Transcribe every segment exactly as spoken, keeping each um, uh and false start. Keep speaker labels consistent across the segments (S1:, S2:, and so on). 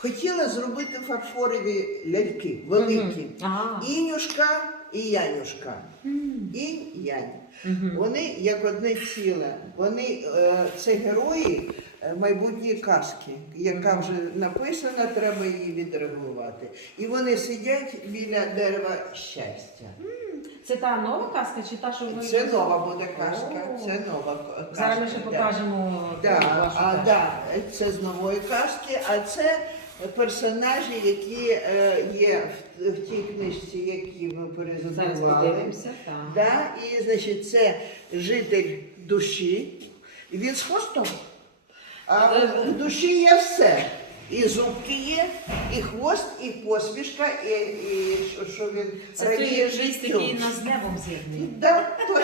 S1: хотіла зробити фарфорові ляльки, великі.
S2: Ага.
S1: Інюшка і Янюшка.
S2: М.
S1: Інь-янь.
S2: Мгм.
S1: Вони як одне ціле. Вони, е, це герої е, майбутньої казки, яка вже написана, треба її відреагувати. І вони сидять біля дерева щастя.
S2: Це та нова казка чи та, що ви...
S1: Це нова буде казка.
S2: О.
S1: Це нова казка.
S2: Зараз ми ще
S1: да.
S2: покажемо
S1: Да,
S2: вашу
S1: а,
S2: казку.
S1: да, це з нової казки, а це персонажі, які е, є в, в тій книжці, які ми
S2: Зараз
S1: перезадавали.
S2: подивимося. Так.
S1: Да, і, значить, це житель душі, і він з хвостом. А в душі є все. І зубки є, і хвост, і посмішка, і, і що, що він
S2: Це той
S1: радіє
S2: життя,
S1: життю.
S2: який нас з небом з'єднує.
S1: Да, то-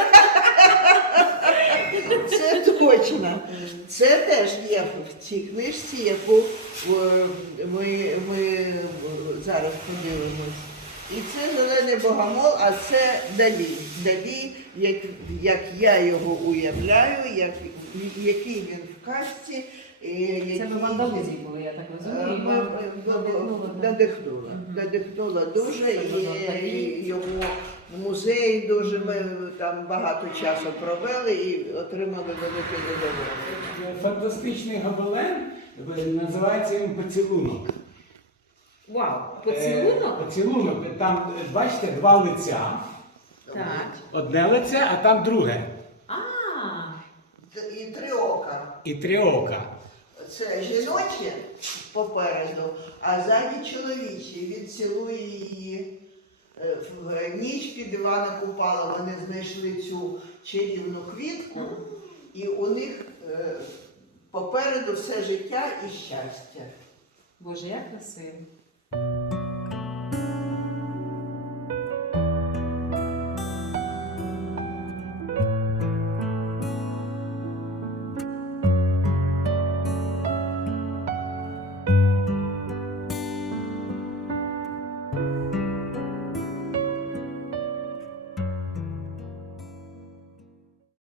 S1: Це точно. Це теж є в цій книжці, яку е, ми, ми зараз подивимось. І це зелений богомол, а це Далі. Далі, як, як я його уявляю, як, який він в казці. і
S2: Це ви
S1: який-
S2: в Андалузії були, я так
S1: Е,
S2: розумію.
S1: ми-
S2: Вам
S1: ми-
S2: надихнуло, да?
S1: Надихнула.
S2: Мгм.
S1: Надихнула дуже,
S2: Це воно
S1: і,
S2: такі.
S1: і його музей дуже, ми там багато часу провели і отримали велике задоволення.
S3: Фантастичний гобелен, називається він поцілунок.
S2: Вау,
S3: Е,
S2: поцілунок?
S3: Поцілунок. Там, бачите, два лиця.
S2: Так.
S3: Одне лице, а там друге.
S2: А,
S1: І три ока.
S3: І три ока.
S1: Це жіноче попереду, а ззаді чоловічі. Він цілує її. Е, В ніч під Івана Купала вони знайшли цю чарівну квітку, і у них е, попереду все життя і щастя.
S2: Боже, як красиво.